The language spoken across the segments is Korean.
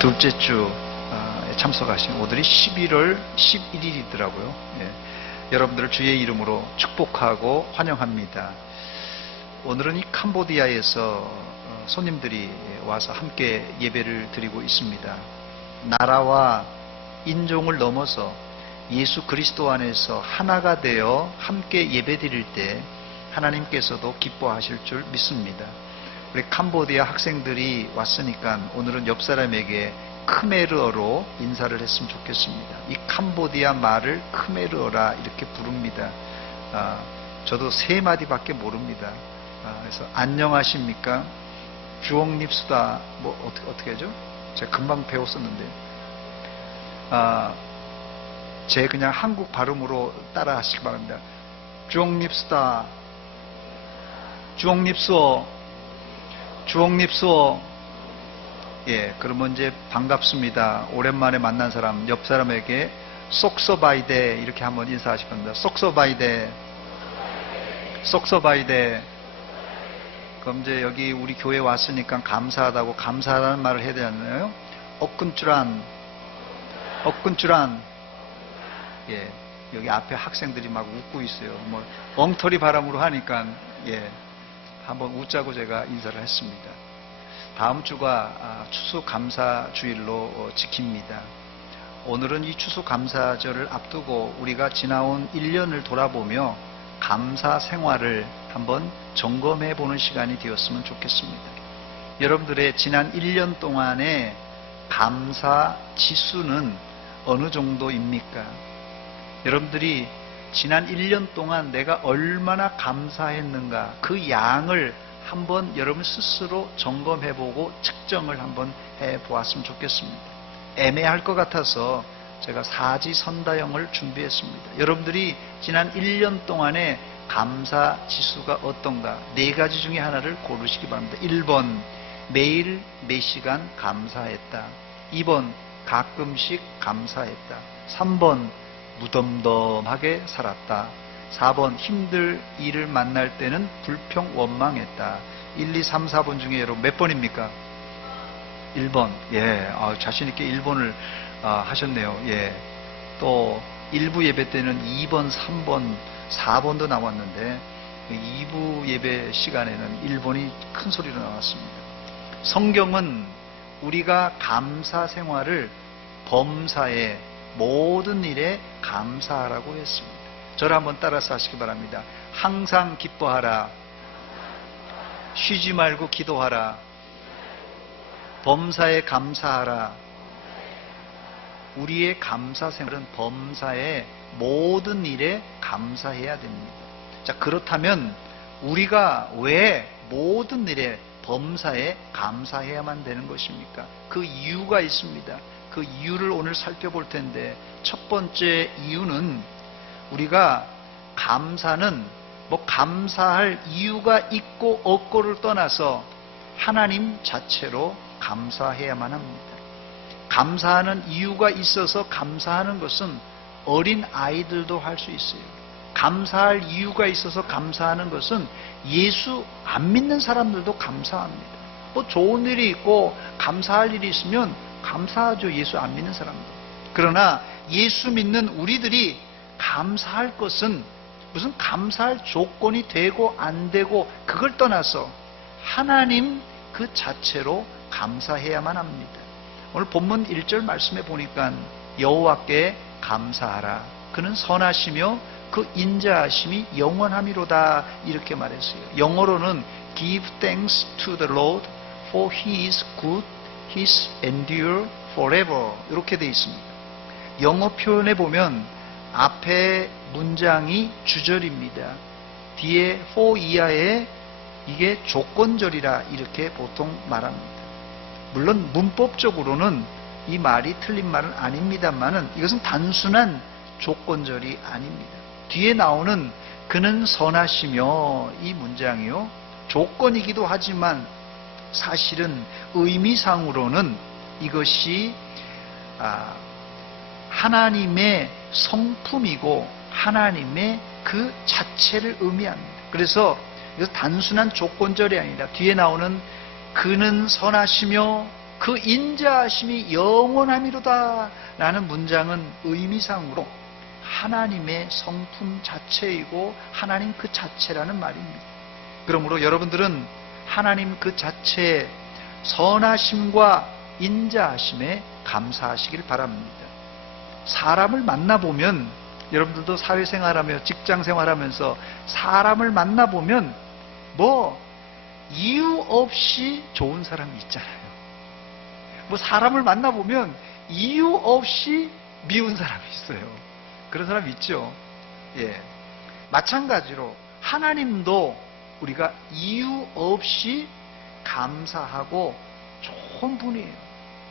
둘째 주 참석하신 오늘이 11월 11일이더라고요. 여러분들을 주의 이름으로 축복하고 환영합니다. 오늘은 이 캄보디아에서 손님들이 와서 함께 예배를 드리고 있습니다. 나라와 인종을 넘어서 예수 그리스도 안에서 하나가 되어 함께 예배 드릴 때 하나님께서도 기뻐하실 줄 믿습니다. 우리 캄보디아 학생들이 왔으니까 오늘은 옆 사람에게 크메르어로 인사를 했으면 좋겠습니다. 이 캄보디아 말을 크메르어라 이렇게 부릅니다. 저도 3마디밖에 모릅니다. 그래서 안녕하십니까? 주옥립수다. 뭐 어떻게 하죠? 제가 금방 배웠었는데 제 그냥 한국 발음으로 따라 하시기 바랍니다. 주옥립수다. 주옥립수어. 주옥립수어. 그러면 이제 반갑습니다. 오랜만에 만난 사람, 옆 사람에게 쏙서바이데 이렇게 한번 인사하실 겁니다. 쏙서바이데. 쏙서바이데. 그럼 이제 여기 우리 교회 왔으니까 감사하다고 감사하다는 말을 해야 되잖아요. 억근쭈란. 억근쭈란. 여기 앞에 학생들이 막 웃고 있어요. 뭐 엉터리 발음으로 하니까 한번 웃자고 제가 인사를 했습니다. 다음 주가 추수감사주일로 지킵니다. 오늘은 이 추수감사절을 앞두고 우리가 지나온 1년을 돌아보며 감사 생활을 한번 점검해 보는 시간이 되었으면 좋겠습니다. 여러분들의 지난 1년 동안의 감사 지수는 어느 정도입니까? 여러분들이 지난 1년 동안 내가 얼마나 감사했는가 그 양을 한번 여러분 스스로 점검해보고 측정을 한번 해보았으면 좋겠습니다. 애매할 것 같아서 제가 사지선다형을 준비했습니다. 여러분들이 지난 1년 동안의 감사 지수가 어떤가 4가지 중에 하나를 고르시기 바랍니다. 1번 매일 몇 시간 감사했다. 2번 가끔씩 감사했다. 3번 무덤덤하게 살았다. 4번 힘들 일을 만날 때는 불평 원망했다. 1, 2, 3, 4번 중에 여러분 몇 번입니까? 1번. 자신있게 1번을 하셨네요. 또 1부 예배 때는 2번, 3번, 4번도 나왔는데 2부 예배 시간에는 1번이 큰 소리로 나왔습니다. 성경은 우리가 감사 생활을 범사에 모든 일에 감사하라고 했습니다. 저를 한번 따라서 하시기 바랍니다. 항상 기뻐하라. 쉬지 말고 기도하라. 범사에 감사하라. 우리의 감사 생활은 범사의 모든 일에 감사해야 됩니다. 자, 그렇다면 우리가 왜 모든 일에 범사에 감사해야만 되는 것입니까? 그 이유가 있습니다. 그 이유를 오늘 살펴볼 텐데 첫 번째 이유는 우리가 감사는 감사할 이유가 있고 없고를 떠나서 하나님 자체로 감사해야만 합니다. 감사하는 이유가 있어서 감사하는 것은 어린 아이들도 할 수 있어요. 감사할 이유가 있어서 감사하는 것은 예수 안 믿는 사람들도 감사합니다. 좋은 일이 있고 감사할 일이 있으면 감사하죠. 예수 안 믿는 사람들. 그러나 예수 믿는 우리들이 감사할 것은 무슨 감사할 조건이 되고 안 되고 그걸 떠나서 하나님 그 자체로 감사해야만 합니다. 오늘 본문 1절 말씀에 보니까 여호와께 감사하라. 그는 선하시며 그 인자하심이 영원함이로다 이렇게 말했어요. 영어로는 Give thanks to the Lord for He is good, His endure forever 이렇게 되어 있습니다. 영어 표현에 보면 앞에 문장이 주절입니다. 뒤에 for 이하에 이게 조건절이라 이렇게 보통 말합니다. 물론 문법적으로는 이 말이 틀린 말은 아닙니다만은 이것은 단순한 조건절이 아닙니다. 뒤에 나오는 그는 선하시며 이 문장이요 조건이기도 하지만 사실은 의미상으로는 이것이 하나님의 성품이고 하나님의 그 자체를 의미합니다. 그래서 이것은 단순한 조건절이 아니라 뒤에 나오는 그는 선하시며 그 인자하심이 영원함이로다 라는 문장은 의미상으로 하나님의 성품 자체이고 하나님 그 자체라는 말입니다. 그러므로 여러분들은 하나님 그 자체의 선하심과 인자하심에 감사하시길 바랍니다. 사람을 만나보면, 여러분들도 사회생활하며 직장생활하면서 사람을 만나보면 이유 없이 좋은 사람이 있잖아요. 사람을 만나보면 이유 없이 미운 사람이 있어요. 그런 사람 있죠. 예. 마찬가지로 하나님도 우리가 이유 없이 감사하고 좋은 분이에요.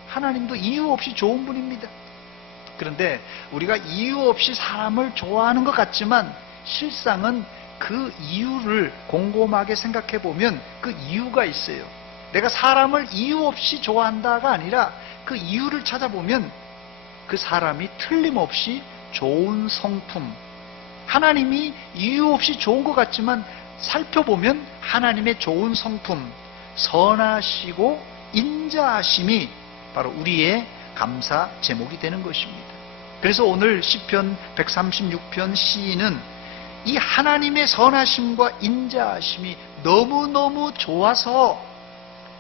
하나님도 이유 없이 좋은 분입니다. 그런데 우리가 이유 없이 사람을 좋아하는 것 같지만 실상은 그 이유를 곰곰하게 생각해 보면 그 이유가 있어요. 내가 사람을 이유 없이 좋아한다가 아니라 그 이유를 찾아보면 그 사람이 틀림없이 좋은 성품, 하나님이 이유 없이 좋은 것 같지만 살펴보면 하나님의 좋은 성품, 선하시고 인자하심이 바로 우리의 감사 제목이 되는 것입니다. 그래서 오늘 시편 136편 시인은 이 하나님의 선하심과 인자하심이 너무너무 좋아서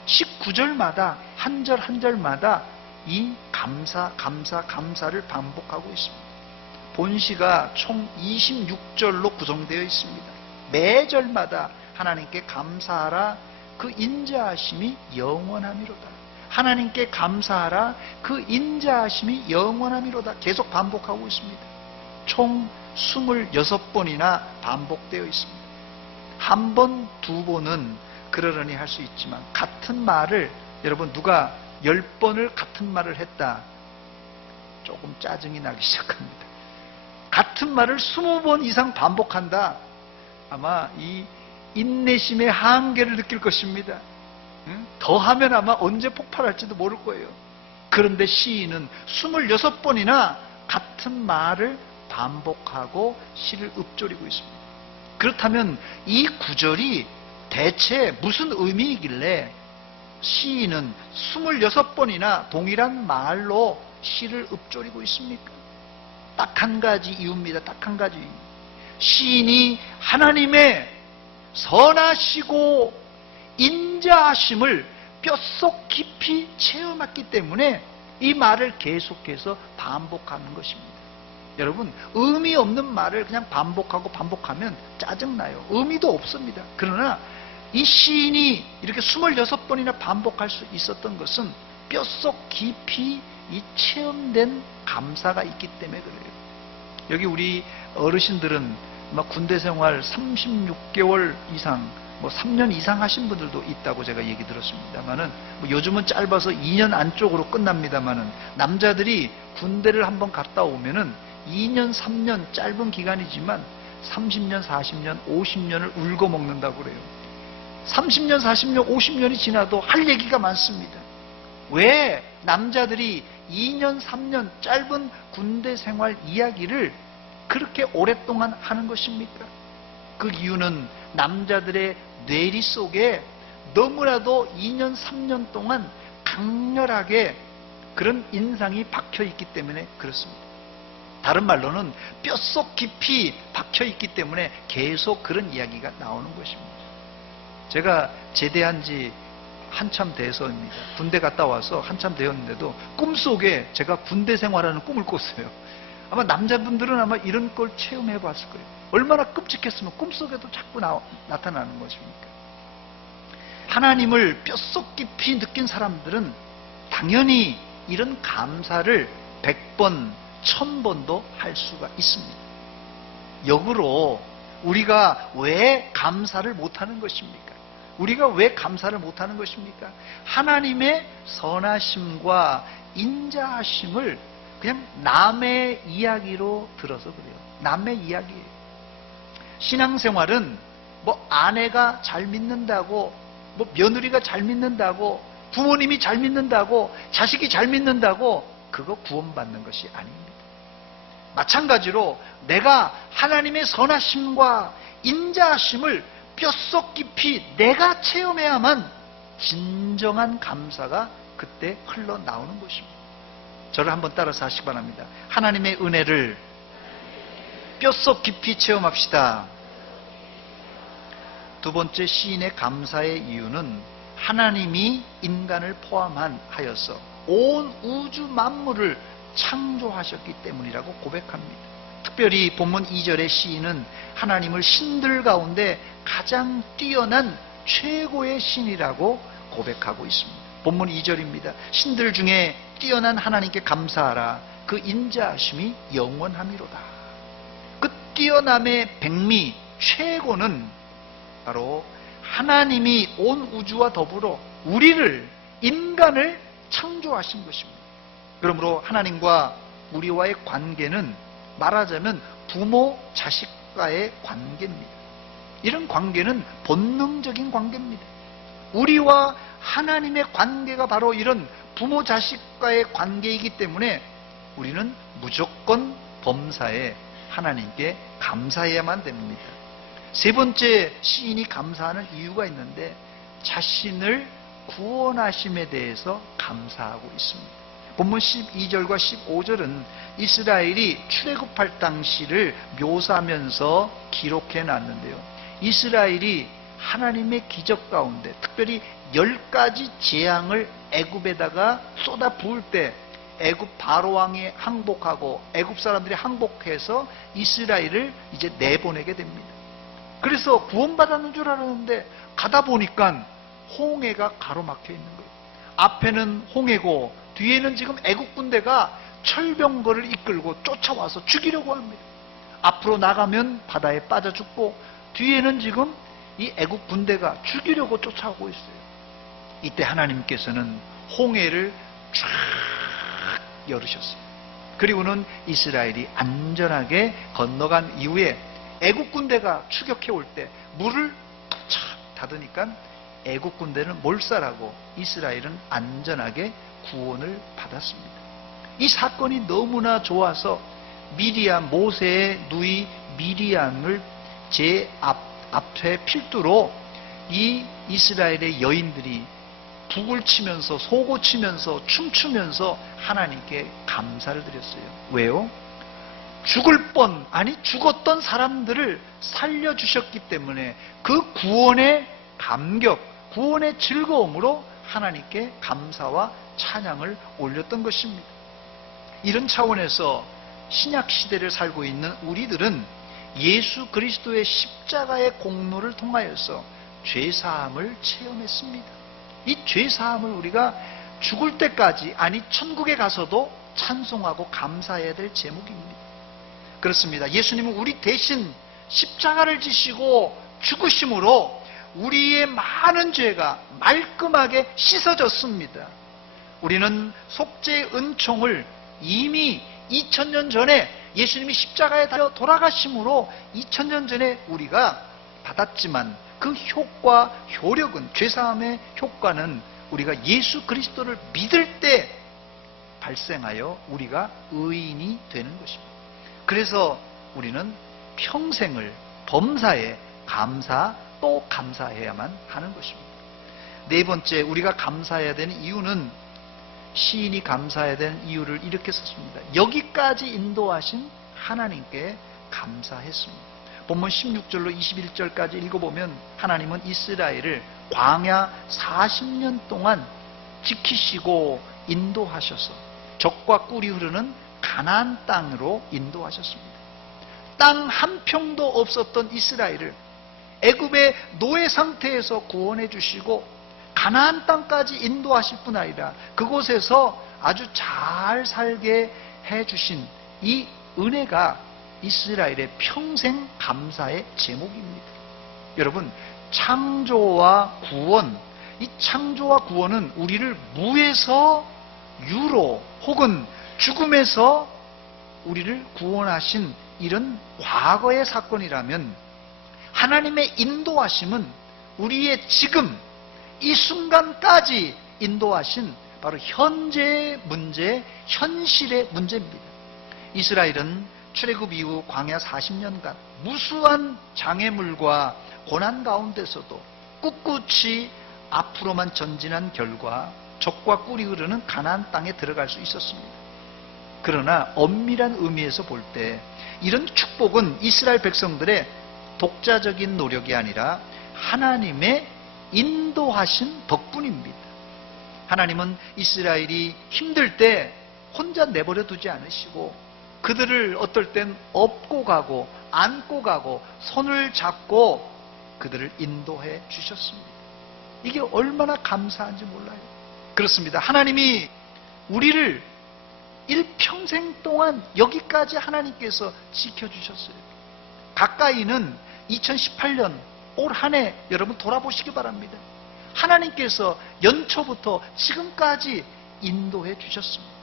19절마다 한 절 한 절마다 이 감사를 반복하고 있습니다. 본시가 총 26절로 구성되어 있습니다. 매 절마다 하나님께 감사하라, 그 인자하심이 영원함이로다. 하나님께 감사하라, 그 인자하심이 영원함이로다. 계속 반복하고 있습니다. 총 26번이나 반복되어 있습니다. 한 번, 두 번은 그러려니 할 수 있지만 같은 말을, 여러분 누가 10번을 같은 말을 했다, 조금 짜증이 나기 시작합니다. 같은 말을 20번 이상 반복한다, 아마 이 인내심의 한계를 느낄 것입니다. 더하면 아마 언제 폭발할지도 모를 거예요. 그런데 시인은 26번이나 같은 말을 반복하고 시를 읊조리고 있습니다. 그렇다면 이 구절이 대체 무슨 의미이길래 시인은 26번이나 동일한 말로 시를 읊조리고 있습니까? 딱 한 가지 이유입니다. 딱 한 가지. 시인이 하나님의 선하시고 인자하심을 뼛속 깊이 체험했기 때문에 이 말을 계속해서 반복하는 것입니다. 여러분, 의미 없는 말을 그냥 반복하면 짜증나요. 의미도 없습니다. 그러나 이 시인이 이렇게 26번이나 반복할 수 있었던 것은 뼛속 깊이 이 체험된 감사가 있기 때문에 그래요. 여기 우리 어르신들은 군대 생활 36개월 이상, 3년 이상 하신 분들도 있다고 제가 얘기 들었습니다만은, 요즘은 짧아서 2년 안쪽으로 끝납니다만은, 남자들이 군대를 한번 갔다 오면은 2년, 3년 짧은 기간이지만 30년, 40년, 50년을 울고 먹는다고 그래요. 30년, 40년, 50년이 지나도 할 얘기가 많습니다. 왜 남자들이 2년, 3년 짧은 군대 생활 이야기를 그렇게 오랫동안 하는 것입니까? 그 이유는 남자들의 뇌리 속에 너무나도 2년, 3년 동안 강렬하게 그런 인상이 박혀 있기 때문에 그렇습니다. 다른 말로는 뼛속 깊이 박혀 있기 때문에 계속 그런 이야기가 나오는 것입니다. 제가 제대한 지 한참 돼서입니다. 군대 갔다 와서 한참 되었는데도 꿈속에 제가 군대 생활하는 꿈을 꿨어요. 아마 남자분들은 아마 이런 걸 체험해 봤을 거예요. 얼마나 끔찍했으면 꿈속에도 자꾸 나타나는 것입니까? 하나님을 뼛속 깊이 느낀 사람들은 당연히 이런 감사를 100번, 1000번도 할 수가 있습니다. 역으로 우리가 왜 감사를 못하는 것입니까? 우리가 왜 감사를 못하는 것입니까? 하나님의 선하심과 인자하심을 그냥 남의 이야기로 들어서 그래요. 남의 이야기예요. 신앙생활은 아내가 잘 믿는다고, 며느리가 잘 믿는다고, 부모님이 잘 믿는다고, 자식이 잘 믿는다고 그거 구원받는 것이 아닙니다. 마찬가지로 내가 하나님의 선하심과 인자하심을 뼛속 깊이 내가 체험해야만 진정한 감사가 그때 흘러나오는 것입니다. 저를 한번 따라서 하시기 바랍니다. 하나님의 은혜를 뼛속 깊이 체험합시다. 두 번째, 시인의 감사의 이유는 하나님이 인간을 포함한 하여서 온 우주 만물을 창조하셨기 때문이라고 고백합니다. 특별히 본문 2절의 시인은 하나님을 신들 가운데 가장 뛰어난 최고의 신이라고 고백하고 있습니다. 본문 2절입니다. 신들 중에 뛰어난 하나님께 감사하라. 그 인자하심이 영원함이로다. 그 뛰어남의 백미 최고는 바로 하나님이 온 우주와 더불어 우리를, 인간을 창조하신 것입니다. 그러므로 하나님과 우리와의 관계는 말하자면 부모 자식과의 관계입니다. 이런 관계는 본능적인 관계입니다. 우리와 하나님의 관계가 바로 이런 부모 자식과의 관계이기 때문에 우리는 무조건 범사에 하나님께 감사해야만 됩니다. 세 번째, 시인이 감사하는 이유가 있는데 자신을 구원하심에 대해서 감사하고 있습니다. 본문 12절과 15절은 이스라엘이 출애굽할 당시를 묘사하면서 기록해 놨는데요. 이스라엘이 하나님의 기적 가운데 특별히 10가지 재앙을 애굽에다가 쏟아 부을 때 애굽 바로왕이 항복하고 애굽 사람들이 항복해서 이스라엘을 이제 내보내게 됩니다. 그래서 구원받았는 줄 알았는데 가다 보니까 홍해가 가로막혀 있는 거예요. 앞에는 홍해고 뒤에는 지금 애국 군대가 철병거를 이끌고 쫓아와서 죽이려고 합니다. 앞으로 나가면 바다에 빠져 죽고 뒤에는 지금 이 애국 군대가 죽이려고 쫓아오고 있어요. 이때 하나님께서는 홍해를 쫙 열으셨어요. 그리고는 이스라엘이 안전하게 건너간 이후에 애국 군대가 추격해 올 때 물을 착 닫으니까 애국 군대는 몰살하고 이스라엘은 안전하게 구원을 받았습니다. 이 사건이 너무나 좋아서 미리암, 모세의 누이 미리암을 제 앞에 필두로 이 이스라엘의 여인들이 북을 치면서 소고 치면서 춤추면서 하나님께 감사를 드렸어요. 왜요? 죽을 뻔, 아니 죽었던 사람들을 살려주셨기 때문에 그 구원의 감격, 구원의 즐거움으로 하나님께 감사와 찬양을 올렸던 것입니다. 이런 차원에서 신약 시대를 살고 있는 우리들은 예수 그리스도의 십자가의 공로를 통하여서 죄사함을 체험했습니다. 이 죄사함을 우리가 죽을 때까지, 아니 천국에 가서도 찬송하고 감사해야 될 제목입니다. 그렇습니다. 예수님은 우리 대신 십자가를 지시고 죽으심으로 우리의 많은 죄가 말끔하게 씻어졌습니다. 우리는 속죄의 은총을 이미 2000년 전에 예수님이 십자가에 달려 돌아가심으로 2000년 전에 우리가 받았지만 그 효과, 효력은, 죄사함의 효과는 우리가 예수 그리스도를 믿을 때 발생하여 우리가 의인이 되는 것입니다. 그래서 우리는 평생을 범사에 감사 또 감사해야만 하는 것입니다. 네 번째, 우리가 감사해야 되는 이유는 시인이 감사해야 되는 이유를 이렇게 썼습니다. 여기까지 인도하신 하나님께 감사했습니다. 본문 16절로 21절까지 읽어보면 하나님은 이스라엘을 광야 40년 동안 지키시고 인도하셔서 적과 꿀이 흐르는 가나안 땅으로 인도하셨습니다. 땅 한 평도 없었던 이스라엘을 애굽의 노예 상태에서 구원해 주시고 가나안 땅까지 인도하실 뿐 아니라 그곳에서 아주 잘 살게 해 주신 이 은혜가 이스라엘의 평생 감사의 제목입니다. 여러분, 창조와 구원, 이 창조와 구원은 우리를 무에서 유로 혹은 죽음에서 우리를 구원하신 이런 과거의 사건이라면 하나님의 인도하심은 우리의 지금 이 순간까지 인도하신 바로 현재의 문제, 현실의 문제입니다. 이스라엘은 출애굽 이후 광야 40년간 무수한 장애물과 고난 가운데서도 꿋꿋이 앞으로만 전진한 결과 젖과 꿀이 흐르는 가나안 땅에 들어갈 수 있었습니다. 그러나 엄밀한 의미에서 볼 때 이런 축복은 이스라엘 백성들의 독자적인 노력이 아니라 하나님의 인도하신 덕분입니다. 하나님은 이스라엘이 힘들 때 혼자 내버려 두지 않으시고 그들을 어떨 땐 업고 가고 안고 가고 손을 잡고 그들을 인도해 주셨습니다. 이게 얼마나 감사한지 몰라요. 그렇습니다. 하나님이 우리를 일평생 동안 여기까지 하나님께서 지켜주셨어요. 가까이는 2018년 올 한 해 여러분 돌아보시기 바랍니다. 하나님께서 연초부터 지금까지 인도해 주셨습니다.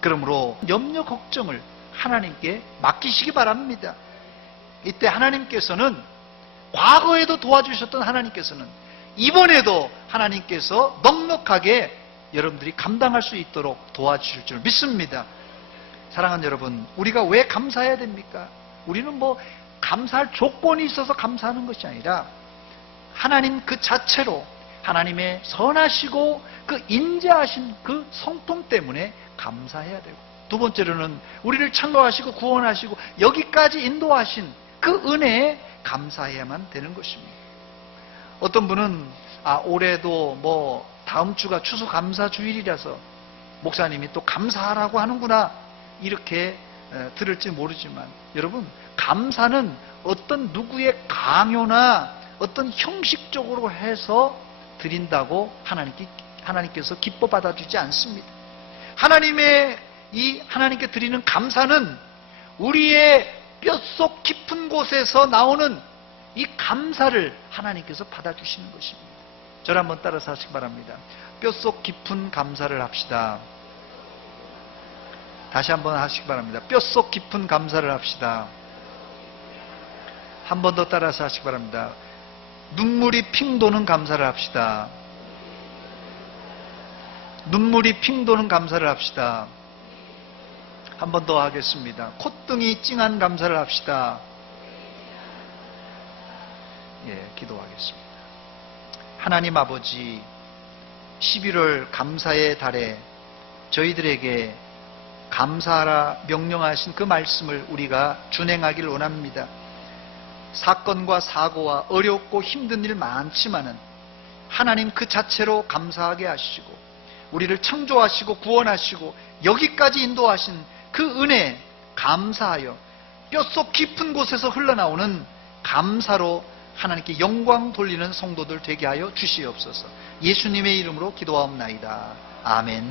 그러므로 염려 걱정을 하나님께 맡기시기 바랍니다. 이때 하나님께서는 과거에도 도와주셨던 하나님께서는 이번에도 하나님께서 넉넉하게 여러분들이 감당할 수 있도록 도와주실 줄 믿습니다. 사랑하는 여러분, 우리가 왜 감사해야 됩니까? 우리는 감사할 조건이 있어서 감사하는 것이 아니라 하나님 그 자체로 하나님의 선하시고 그 인자하신 그 성품 때문에 감사해야 되고, 두 번째로는 우리를 창조하시고 구원하시고 여기까지 인도하신 그 은혜에 감사해야만 되는 것입니다. 어떤 분은 올해도 다음 주가 추수감사주일이라서 목사님이 또 감사하라고 하는구나 이렇게 들을지 모르지만, 여러분, 감사는 어떤 누구의 강요나 어떤 형식적으로 해서 드린다고 하나님께서 기뻐 받아주지 않습니다. 하나님께 드리는 감사는 우리의 뼛속 깊은 곳에서 나오는 이 감사를 하나님께서 받아주시는 것입니다. 저를 한번 따라서 하시기 바랍니다. 뼛속 깊은 감사를 합시다. 다시 한번 하시기 바랍니다. 뼛속 깊은 감사를 합시다. 한 번 더 따라서 하시기 바랍니다. 눈물이 핑 도는 감사를 합시다. 눈물이 핑 도는 감사를 합시다. 한 번 더 하겠습니다. 콧등이 찡한 감사를 합시다. 기도하겠습니다. 하나님 아버지, 11월 감사의 달에 저희들에게 감사하라 명령하신 그 말씀을 우리가 준행하길 원합니다. 사건과 사고와 어렵고 힘든 일 많지만은 하나님 그 자체로 감사하게 하시고 우리를 창조하시고 구원하시고 여기까지 인도하신 그 은혜 감사하여 뼛속 깊은 곳에서 흘러나오는 감사로 하나님께 영광 돌리는 성도들 되게 하여 주시옵소서. 예수님의 이름으로 기도하옵나이다. 아멘.